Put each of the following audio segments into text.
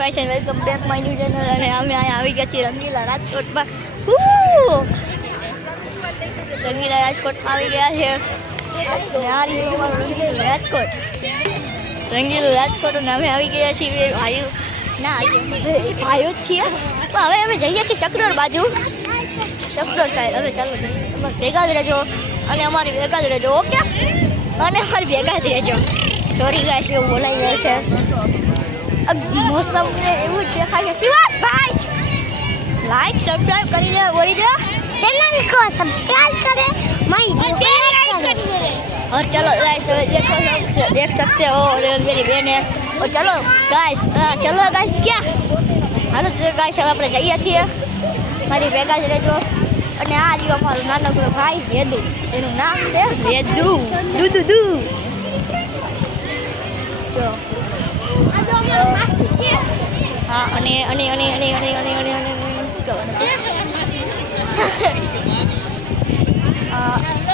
guys and welcome back my new channel અને અમે અહીંયા આવી ગયા છીએ રંગીલા રાજકોટમાં રંગીલા રાજકોટમાં આવી ગયા છે રંગીલું રાજકોટ અને અમે આવી ગયા છીએ ભાઈઓ ના ભાઈઓ જ છીએ તો હવે અમે જઈએ છીએ ચકડોળ બાજુ ચકડોળ સાઈડ હવે ચાલો જઈએ ભેગા જ રહેજો અને અમારી ભેગા જ રહેજો ઓકે અને અમારી ભેગા જ રહેજો સોરી ગાઈસ એવું બોલાઈ ગયું છે મોસમ ને એવું જ દેખાય છે ભાઈ લાઈક સબસ્ક્રાઇબ કરી દે બોલી દે चैनल को सब्सक्राइब करें माय और चलो गाइस देख सकते हो और मेरी बहन है और चलो गाइस क्या हालो गाइस હવે આપણે જઈએ છીએ મારી ભેગા જ રહેજો અને આ રહ્યો અમારો નાનકડો ભાઈ વેદુ એનું નામ છે વેદુ દુ તો હા અને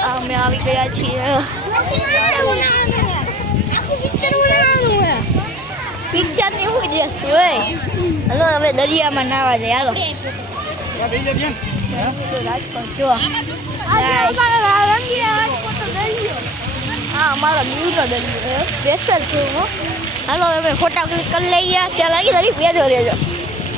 અમે આવી ગયા છીએ પિક્ચર ને એવું જ હસ્તું હોય હલો હવે દરિયામાં નાવા જાય હાલો રાજકોટ જો હા અમારો ન્યૂનો દરિયો સ્પેશિયલ છે હાલો હવે ફોટા ક્લિક કરી લઈએ ત્યાં લાગી દરી ભેજો રહેજો